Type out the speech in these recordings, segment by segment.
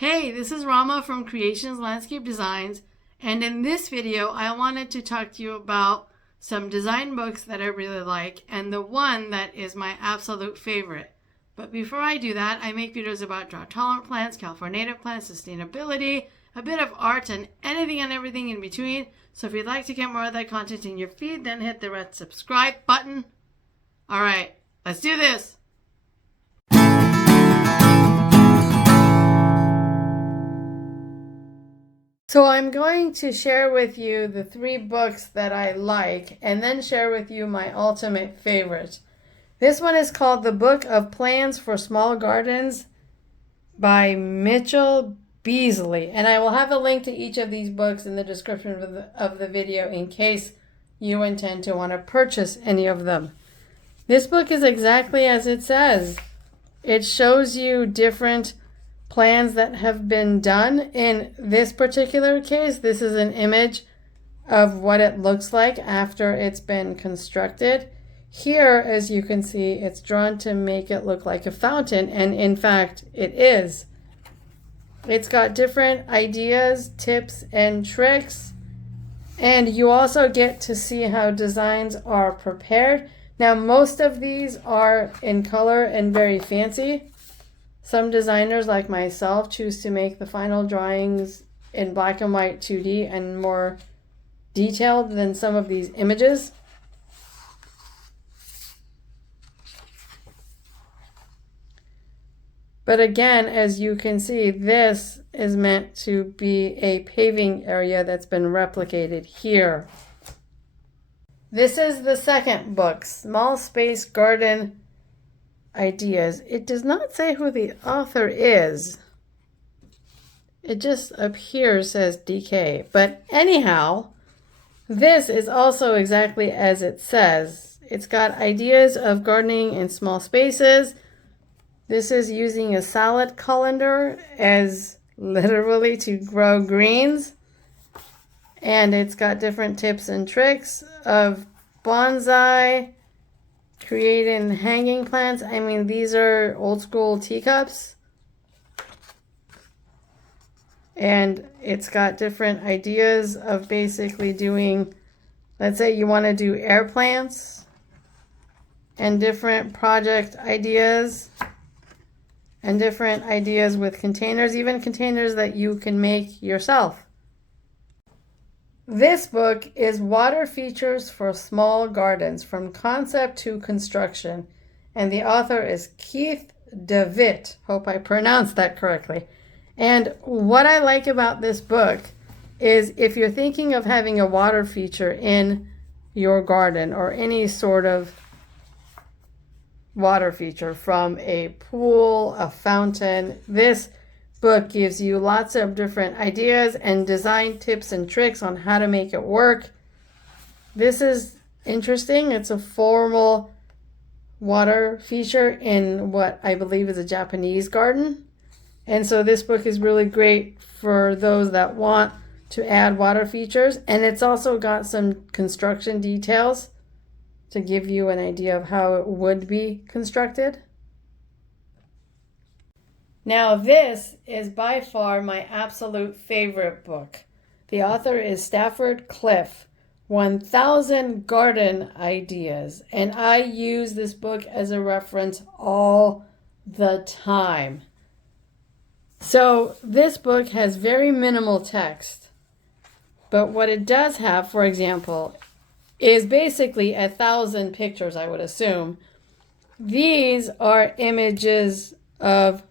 Hey, this is Rama from Creations Landscape Designs, and in this video I wanted to talk to you about some design books that I really like and the one that is my absolute favorite. But before I do that, I make videos about drought-tolerant plants, California native plants, sustainability, a bit of art, and anything and everything in between. So if you'd like to get more of that content in your feed, then hit the red subscribe button. Alright, let's do this! So I'm going to share with you the 3 books that I like and then share with you my ultimate favorite. This one is called The Book of Plans for Small Gardens by Mitchell Beasley. And I will have a link to each of these books in the description of the video in case you intend to want to purchase any of them. This book is exactly as it says. It shows you different plans that have been done. In this particular case, this is an image of what it looks like after it's been constructed. Here, as you can see, it's drawn to make it look like a fountain, and in fact, it is. It's got different ideas, tips, and tricks, and you also get to see how designs are prepared. Now, most of these are in color and very fancy. Some designers, like myself, choose to make the final drawings in black and white 2D and more detailed than some of these images. But again, as you can see, this is meant to be a paving area that's been replicated here. This is the second book, Small Space Garden Ideas. It does not say who the author is. It just up here says DK. But anyhow, this is also exactly as it says. It's got ideas of gardening in small spaces. This is using a salad colander as literally to grow greens. And it's got different tips and tricks of bonsai, creating hanging plants. I mean, these are old school teacups. And it's got different ideas of basically doing, let's say you want to do air plants and different project ideas and different ideas with containers, even containers that you can make yourself. This book is Water Features for Small Gardens, From Concept to Construction, and the author is Keith DeWitt. Hope I pronounced that correctly. And what I like about this book is if you're thinking of having a water feature in your garden or any sort of water feature, from a pool, a fountain, this book gives you lots of different ideas and design tips and tricks on how to make it work. This is interesting. It's a formal water feature in what I believe is a Japanese garden. And so this book is really great for those that want to add water features. And it's also got some construction details to give you an idea of how it would be constructed. Now, this is by far my absolute favorite book. The author is Stafford Cliff, 1000 Garden Ideas, and I use this book as a reference all the time. So this book has very minimal text, but what it does have, for example, is basically 1,000 pictures, I would assume. These are images of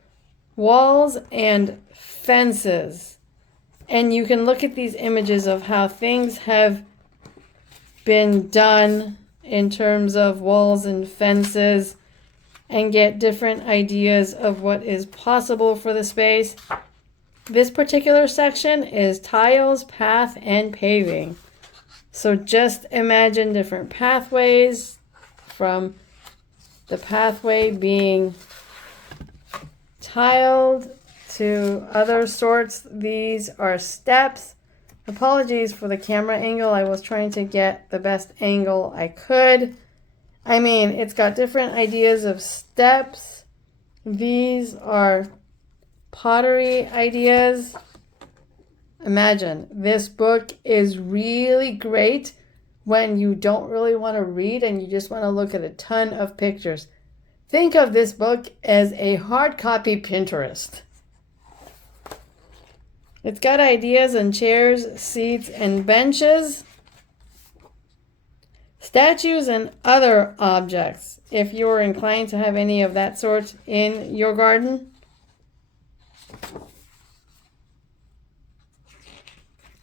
walls and fences, and you can look at these images of how things have been done in terms of walls and fences and get different ideas of what is possible for the space. This particular section is tiles, path, and paving. So just imagine different pathways, from the pathway being tiled to other sorts. These are steps. Apologies for the camera angle. I was trying to get the best angle I could. I mean, it's got different ideas of steps. These are pottery ideas. Imagine, this book is really great when you don't really want to read and you just want to look at a ton of pictures. Think of this book as a hard copy Pinterest. It's got ideas on chairs, seats, and benches, statues, and other objects, if you are inclined to have any of that sort in your garden.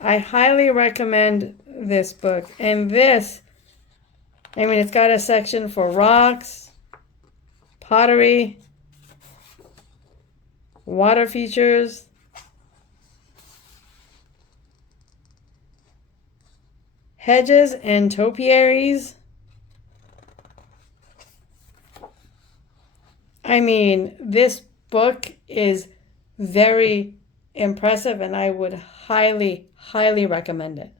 I highly recommend this book. And this, it's got a section for rocks, pottery, water features, hedges and topiaries. This book is very impressive and I would highly, highly recommend it.